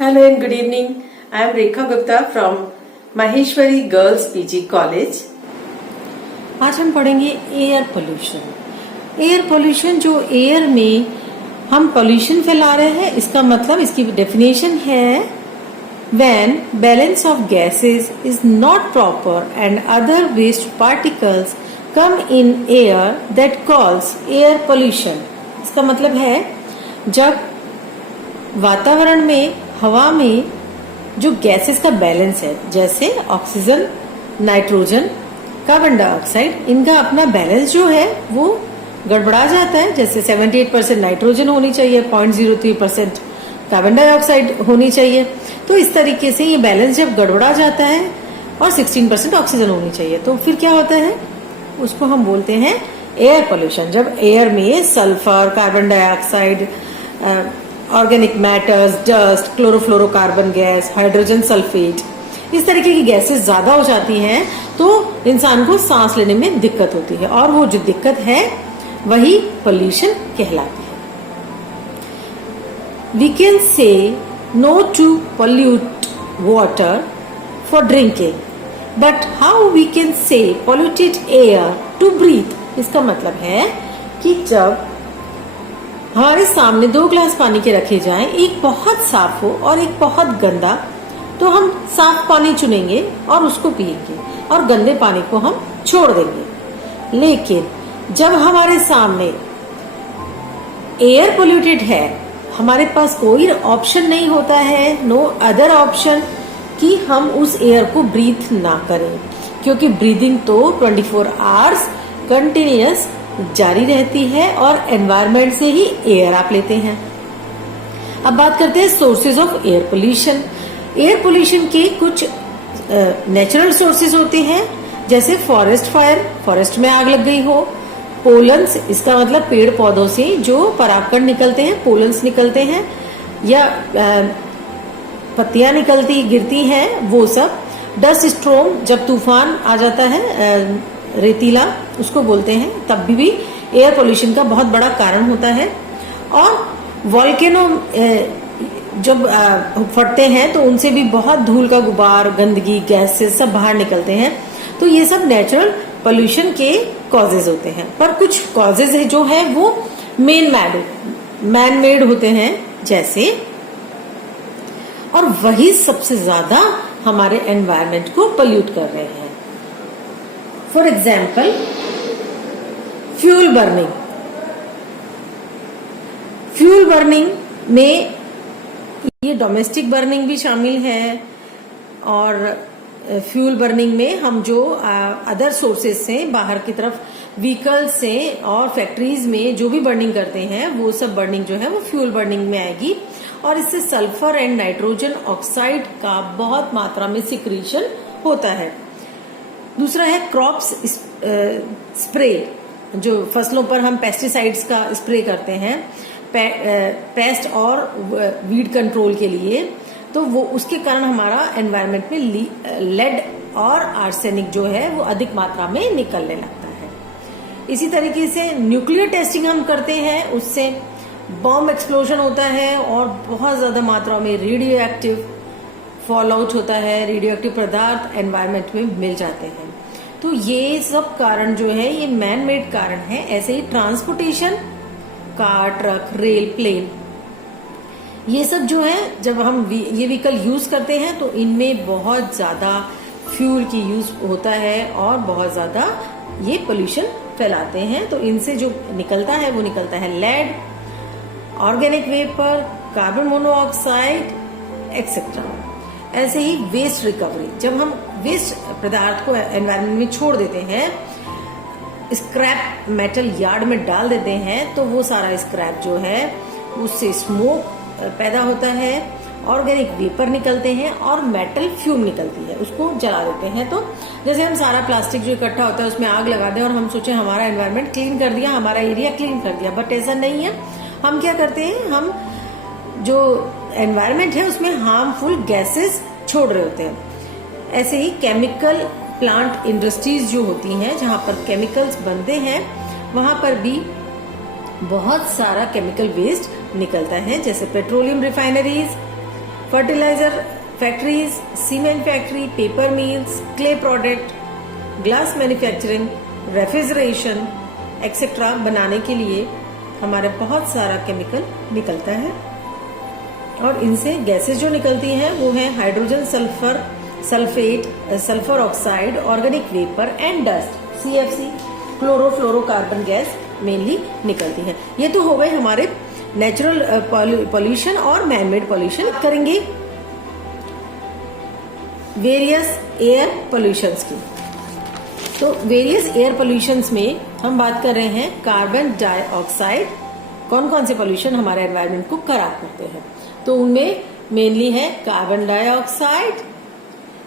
Hello and good evening. I am Rekha Gupta from Maheshwari Girls PG College. आज हम पढ़ेंगे air pollution. Air pollution जो air में हम पोल्यूशन फैला रहे हैं, इसका मतलब इसकी डेफिनेशन है when balance of gases is not proper and other waste particles come in air that cause air pollution। इसका मतलब है जब वातावरण में, हवा में जो गैसेस का बैलेंस है, जैसे ऑक्सीजन, नाइट्रोजन, कार्बन डाइऑक्साइड, इनका अपना बैलेंस जो है वो गड़बड़ा जाता है। जैसे 78% नाइट्रोजन होनी चाहिए, 0.03% कार्बन डाइऑक्साइड होनी चाहिए। तो इस तरीके से ये बैलेंस जब गड़बड़ा जाता है और 16% ऑक्सीजन होनी चाहिए, तो फिर क्या होता है, उसको हम बोलते हैं एयर पोल्यूशन। जब एयर में sulphur, carbon dioxide, organic matters, dust, chlorofluorocarbon gas, hydrogen sulphate, इस तरीके की गैसेस ज्यादा हो जाती हैं तो इंसान को सांस लेने में दिक्कत होती है, और वो जो दिक्कत है वही पोल्यूशन कहलाती है। We can say no to pollute water for drinking, but how we can say polluted air to breathe. इसका मतलब है कि जब हमारे सामने 2 ग्लास पानी के रखे जाएं, एक बहुत साफ हो और एक बहुत गंदा, तो हम साफ पानी चुनेंगे और उसको पिएंगे और गंदे पानी को हम छोड़ देंगे। लेकिन जब हमारे सामने एयर पोल्यूटेड है, हमारे पास कोई ऑप्शन नहीं होता है, नो अदर ऑप्शन, कि हम उस एयर को ब्रीथ ना करें, क्योंकि ब्रीदिंग तो 24 आवर्स कंटिन्यूअस जारी रहती है और एनवायरनमेंट से ही एयर आप लेते हैं। अब बात करते हैं sources of air pollution. Air pollution के कुछ नेचुरल सोर्सेज होते हैं, जैसे फॉरेस्ट फायर, फॉरेस्ट में आग लग गई हो, पोलन्स, इसका मतलब पेड़ पौधों से जो परागकण निकलते हैं, पोलन्स निकलते हैं, या पत्तियां निकलती गिरती हैं, वो सब। डस्ट स्टॉर्म, जब तूफान आ जाता है, रेतीला उसको बोलते हैं, तब भी एयर पोल्यूशन का बहुत बड़ा कारण होता है। और वॉल्केनो जब फटते हैं तो उनसे भी बहुत धूल का गुबार, गंदगी, गैसेस सब बाहर निकलते हैं। तो ये सब नेचुरल पोल्यूशन के कॉजेज होते हैं। पर कुछ कॉजेज है जो है वो मैन मेड होते हैं, जैसे, और वही सबसे ज्यादा हमारे एनवायरनमेंट को पोल्यूट कर रहे हैं। For example, fuel burning. Fuel burning में ये डोमेस्टिक बर्निंग भी शामिल है, और फ्यूल बर्निंग में हम जो अदर सोर्सेज से, बाहर की तरफ व्हीकल्स से और फैक्ट्रीज में जो भी बर्निंग करते हैं, वो सब बर्निंग जो है वो फ्यूल बर्निंग में आएगी, और इससे सल्फर एंड नाइट्रोजन ऑक्साइड का बहुत मात्रा में सिक्रीशन होता है। दूसरा है क्रॉप्स स्प्रे, जो फसलों पर हम पेस्टिसाइड्स का स्प्रे करते हैं पेस्ट और वीड कंट्रोल के लिए, तो वो उसके कारण हमारा एनवायरनमेंट में लेड और आर्सेनिक जो है वो अधिक मात्रा में निकलने लगता है। इसी तरीके से न्यूक्लियर टेस्टिंग हम करते हैं, उससे बॉम्ब एक्सप्लोजन होता है और बहुत ज्यादा मात्रा में रेडियो एक्टिव फॉल आउट होता है, रेडियो एक्टिव पदार्थ एनवायरनमेंट में मिल जाते हैं। तो ये सब कारण जो है ये मैन मेड कारण है। ऐसे ही transportation, car, truck, rail, plane, ये सब जो है जब हम ये व्हीकल यूज करते हैं तो इनमें बहुत ज्यादा फ्यूल की यूज होता है और बहुत ज्यादा ये पोल्यूशन फैलाते हैं। तो इनसे जो निकलता है वो निकलता है lead, organic vapour, carbon monoxide etcetera. ऐसे ही वेस्ट रिकवरी, जब हम वेस्ट पदार्थ को एनवायरनमेंट में छोड़ देते हैं, स्क्रैप मेटल यार्ड में डाल देते हैं, तो वो सारा स्क्रैप जो है उससे स्मोक पैदा होता है, ऑर्गेनिक वेपर निकलते हैं और मेटल फ्यूम निकलती है, उसको जला देते हैं। तो जैसे हम सारा प्लास्टिक जो इकट्ठा होता है उसमें आग लगा दें और हम सोचे हमारा एनवायरनमेंट क्लीन कर दिया, हमारा एरिया क्लीन कर दिया, बट ऐसा नहीं है। हम क्या करते हैं, हम जो एनवायरनमेंट है उसमें हार्मफुल गैसेस छोड़ रहे होते हैं। ऐसे ही केमिकल प्लांट इंडस्ट्रीज जो होती हैं, जहां पर केमिकल्स बनते हैं, वहां पर भी बहुत सारा केमिकल वेस्ट निकलता है, जैसे petroleum refineries, fertiliser factories, cement factory, paper mills, clay product, glass manufacturing, refrigeration etcetera बनाने के लिए हमारे बहुत सारा केमिकल निकलता है। और इनसे गैसेस जो निकलती हैं वो है hydrogen sulphur sulphate, sulphur oxide, organic vapour and dust, CFC, chlorofluorocarbon gas mainly निकलती है। ये तो हो गए हमारे नेचुरल पॉल्यूशन और मैनमेड पॉल्यूशन। करेंगे वेरियस एयर पॉल्यूशंस की। तो वेरियस एयर पॉल्यूशंस में हम बात कर रहे हैं कार्बन डाइऑक्साइड। कौन कौन से पॉल्यूशन हमारे एनवायरनमेंट को खराब करते हैं? तो उनमें मेनली है कार्बन डाइऑक्साइड,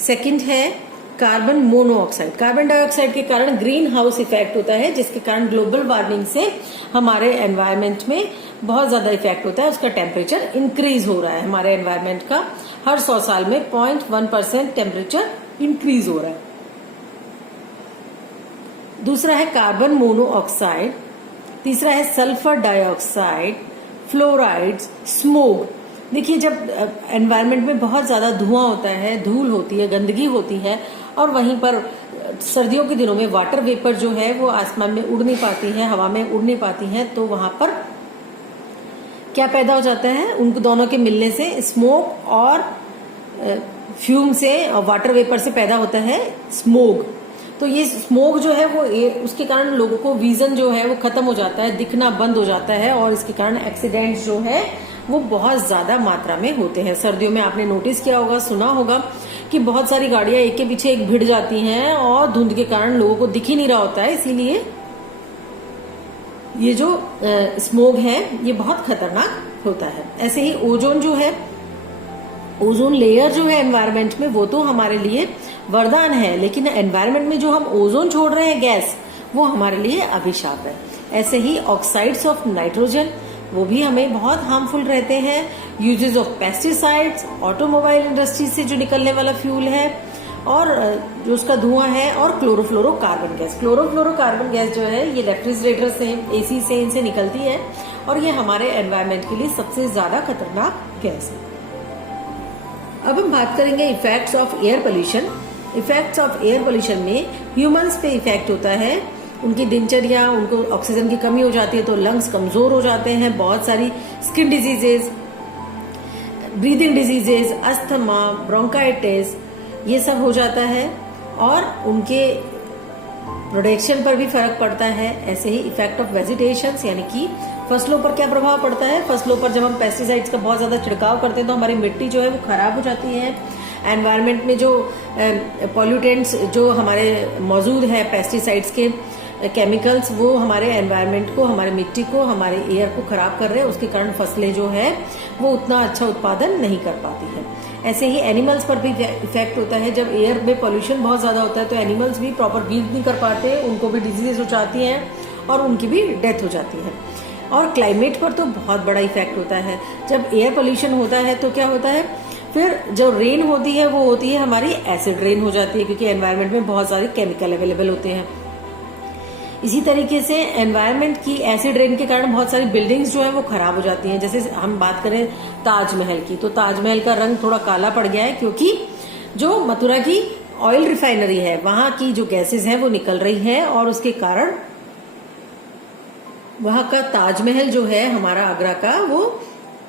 सेकंड है कार्बन मोनोऑक्साइड। कार्बन डाइऑक्साइड के कारण ग्रीन हाउस इफेक्ट होता है, जिसके कारण ग्लोबल वार्मिंग से हमारे एनवायरनमेंट में बहुत ज्यादा इफेक्ट होता है। उसका टेम्परेचर इंक्रीज हो रहा है। हमारे एनवायरनमेंट का हर 100 साल में 0.1% टेम्परेचर इंक्रीज हो रहा है। दूसरा है कार्बन मोनोऑक्साइड, तीसरा है सल्फर डाइऑक्साइड, फ्लोराइड्स, स्मोक। देखिए, जब एनवायरनमेंट में बहुत ज्यादा धुआं होता है, धूल होती है, गंदगी होती है, और वहीं पर सर्दियों के दिनों में वाटर वेपर जो है वो आसमान में उड़ नहीं पाती है, हवा में उड़ नहीं पाती है, तो वहां पर क्या पैदा हो जाता है? उनको दोनों के मिलने से स्मोक और फ्यूम से और वाटर वेपर से पैदा होता है स्मोक। तो ये स्मोक जो है वो उसके कारण लोगों को विजन जो है वो खत्म हो जाता है, दिखना बंद हो जाता है, और इसके कारण एक्सीडेंट्स जो है वो बहुत ज्यादा मात्रा में होते हैं। सर्दियों में आपने नोटिस किया होगा, सुना होगा कि बहुत सारी गाड़ियां एक के पीछे एक भिड़ जाती हैं और धुंध के कारण लोगों को दिख ही नहीं रहा होता है। इसीलिए ये जो स्मोक है ये बहुत खतरनाक होता है। ऐसे ही ओजोन जो है, ओजोन लेयर जो है एनवायरनमेंट में, वो तो हमारे लिए वरदान है, लेकिन एनवायरनमेंट में जो हम ओजोन छोड़ रहे हैं गैस, वो हमारे लिए अभिशाप है। ऐसे ही ऑक्साइड्स ऑफ नाइट्रोजन, वो भी हमें बहुत हार्मफुल रहते हैं। Uses of pesticides, automobile industry से जो निकलने वाला फ्यूल है और जो उसका धुआं है, और क्लोरोफ्लोरोकार्बन गैस। क्लोरोफ्लोरोकार्बन गैस जो है ये रेफ्रिजरेटर से, AC से, इनसे निकलती है, और ये हमारे एनवायरनमेंट के लिए सबसे ज्यादा खतरनाक गैस है। अब हम बात करेंगे effects of air pollution. Effects of air pollution में ह्यूमंस पे इफेक्ट होता है। उनकी दिनचर्या, उनको ऑक्सीजन की कमी हो जाती है तो लंग्स कमजोर हो जाते हैं, बहुत सारी skin diseases, breathing diseases, asthma, bronchitis, ये सब हो जाता है, और उनके प्रोडक्शन पर भी फर्क पड़ता है। ऐसे ही इफेक्ट ऑफ वेजिटेशन, यानी कि फसलों पर क्या प्रभाव पड़ता है? फसलों पर जब हम पेस्टिसाइड्स का बहुत ज्यादा छिड़काव करते हैं तो हमारी मिट्टी जो है वो खराब हो जाती है। एनवायरनमेंट में जो पॉल्यूटेंट्स जो हमारे मौजूद है, पेस्टिसाइड्स के केमिकल्स, वो हमारे एनवायरनमेंट को, हमारे मिट्टी को, हमारे एयर को खराब कर रहे हैं। उसके कारण फसलें जो है वो उतना अच्छा उत्पादन नहीं कर पाती है। ऐसे ही एनिमल्स पर भी इफेक्ट होता है। जब एयर में पोल्यूशन बहुत ज्यादा होता है तो एनिमल्स भी प्रॉपर ब्रीथ नहीं कर पाते, उनको भी डिजीजेस हो जाती हैं और उनकी भी डेथ हो जाती है। और क्लाइमेट पर तो बहुत बड़ा इफेक्ट होता है। जब एयर पोल्यूशन होता है तो क्या होता है, फिर जो रेन होती है वो होती है हमारी एसिड रेन हो जाती है, क्योंकि एनवायरनमेंट में बहुत सारे केमिकल अवेलेबल होते हैं। इसी तरीके से एनवायरनमेंट की एसिड रेन के कारण बहुत सारी बिल्डिंग्स जो है वो खराब हो जाती हैं। जैसे हम बात करें ताजमहल की, तो ताजमहल का रंग थोड़ा काला पड़ गया है, क्योंकि जो मथुरा की ऑयल रिफाइनरी है वहां की जो गैसेस हैं वो निकल रही है, और उसके कारण वहां का ताजमहल जो है हमारा आगरा का, वो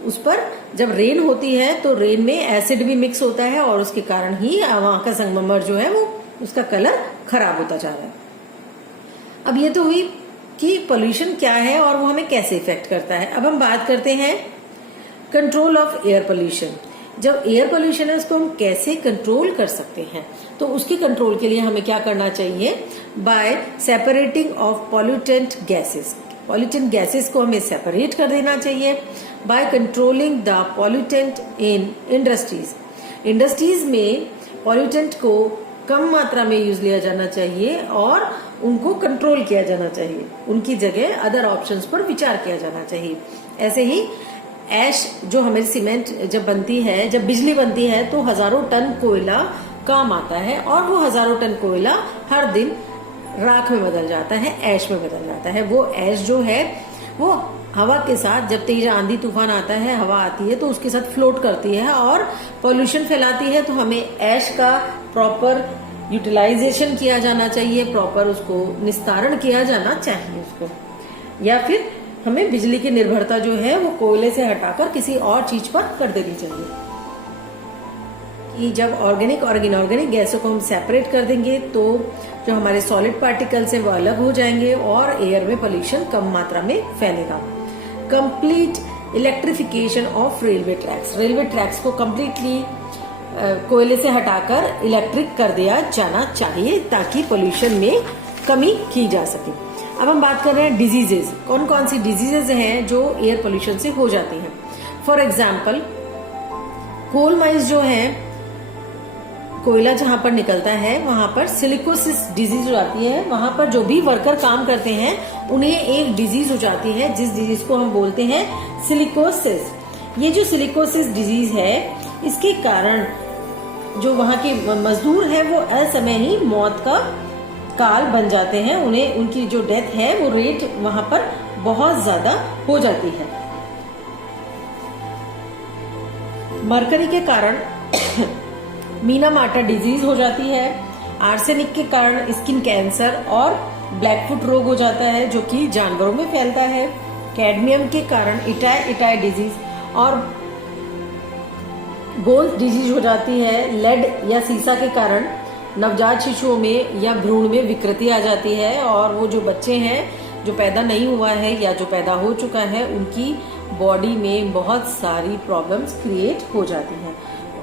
उस पर जब रेन होती है तो रेन में एसिड भी मिक्स होता है, और उसके कारण ही वहां का संगमरमर जो है वो उसका कलर खराब होता जा रहा है। अब ये तो हुई कि पोल्यूशन क्या है और वो हमें कैसे इफेक्ट करता है। अब हम बात करते हैं कंट्रोल ऑफ एयर पोल्यूशन। जब एयर पोल्यूशन है उसको हम कैसे कंट्रोल कर सकते हैं, तो उसके कंट्रोल के लिए हमें क्या करना चाहिए? Bye separating of pollutant gases. Pollutant gases को हमें सेपरेट कर देना चाहिए। By controlling the pollutant in industries. Industries में पॉल्यूटेंट को कम मात्रा में यूज लिया जाना चाहिए और उनको कंट्रोल किया जाना चाहिए। उनकी जगह अदर ऑप्शंस पर विचार किया जाना चाहिए। ऐसे ही ऐश जो हमारी सीमेंट जब बनती है, जब बिजली बनती है, तो हजारों टन कोयला काम आता है, और वो हजारों टन कोयला हर दिन राख में बदल जाता है, ऐश में बदल जाता है। वो ऐश जो है वो हवा के साथ जब तेज आंधी तूफान आता है, हवा आती है तो उसके साथ फ्लोट करती है और पॉल्यूशन फैलाती है। तो हमें ऐश का प्रॉपर यूटिलाइजेशन किया जाना चाहिए, प्रॉपर उसको निस्तारण किया जाना चाहिए उसको, या फिर हमें बिजली की निर्भरता जो है वो कोयले से हटाकर किसी और चीज पर कर देनी चाहिए। कि जब ऑर्गेनिक और इनऑर्गेनिक गैसों को हम सेपरेट कर देंगे तो जो हमारे सॉलिड पार्टिकल्स हैं वो अलग हो जाएंगे और एयर में पोल्यूशन कम मात्रा में फैलेगा। Complete electrification of railway tracks, railway tracks को कम्प्लीटली कोयले से हटाकर इलेक्ट्रिक कर दिया जाना चाहिए ताकि पोल्यूशन में कमी की जा सके। अब हम बात कर रहे हैं डिजीजेज, कौन कौन सी डिजीजेज हैं जो एयर पोल्यूशन से हो जाती हैं। फॉर एग्जाम्पल कोल माइंस जो है, कोयला जहां पर निकलता है वहां पर सिलिकोसिस डिजीज हो जाती है। वहां पर जो भी वर्कर काम करते हैं उन्हें एक डिजीज हो जाती है जिस डिजीज को हम बोलते हैं सिलिकोसिस। ये जो सिलिकोसिस डिजीज है इसके कारण जो वहां के मजदूर है वो असमय ही मौत का काल बन जाते हैं। उन्हें उनकी जो डेथ है वो रेट वहां पर बहुत ज्यादा हो जाती है। मरकरी के कारण मीना मार्टा डिजीज हो जाती है। आर्सेनिक के कारण स्किन कैंसर और ब्लैकफुट रोग हो जाता है जो कि जानवरों में फैलता है। कैडमियम के कारण इटाई डिजीज और गोल्ड डिजीज हो जाती है। लेड या सीसा के कारण नवजात शिशुओं में या भ्रूण में विकृति आ जाती है और वो जो बच्चे हैं जो पैदा नहीं हुआ है या जो पैदा हो चुका है उनकी बॉडी में बहुत सारी प्रॉब्लम्स क्रिएट हो जाती हैं।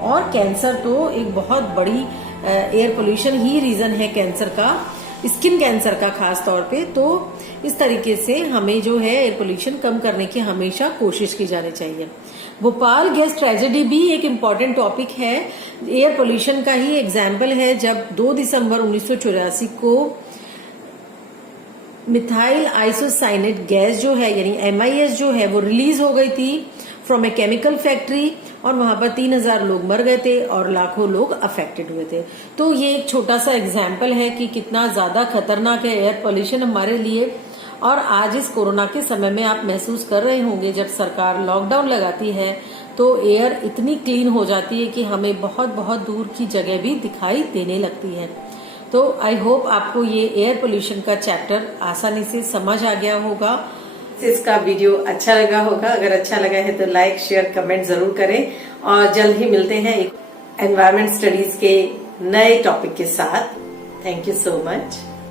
और कैंसर तो एक बहुत बड़ी एयर पोल्यूशन ही रीजन है कैंसर का, स्किन कैंसर का खास तौर पे। तो इस तरीके से हमें जो है एयर पोल्यूशन कम करने की हमेशा कोशिश की जानी चाहिए। भोपाल गैस ट्रेजेडी भी एक इम्पॉर्टेंट टॉपिक है, एयर पोल्यूशन का ही एग्जाम्पल है। जब 2 दिसंबर 1984 को मिथाइल आइसोसाइनेट गैस जो है यानी MIS जो है वो रिलीज हो गई थी फ्रॉम ए केमिकल फैक्ट्री और वहां पर 3000 लोग मर गए थे और लाखों लोग अफेक्टेड हुए थे। तो ये एक छोटा सा एग्जाम्पल है कि कितना ज्यादा खतरनाक है एयर पोल्यूशन हमारे लिए। और आज इस कोरोना के समय में आप महसूस कर रहे होंगे जब सरकार लॉकडाउन लगाती है तो एयर इतनी क्लीन हो जाती है कि हमें बहुत बहुत दूर की जगह भी दिखाई देने लगती है। तो आई होप आपको ये एयर पोल्यूशन का चैप्टर आसानी से समझ आ गया होगा। इसका वीडियो अच्छा लगा होगा, अगर अच्छा लगा है तो लाइक शेयर कमेंट जरूर करें और जल्द ही मिलते हैं एक एनवायरमेंट स्टडीज के नए टॉपिक के साथ। Thank you so much.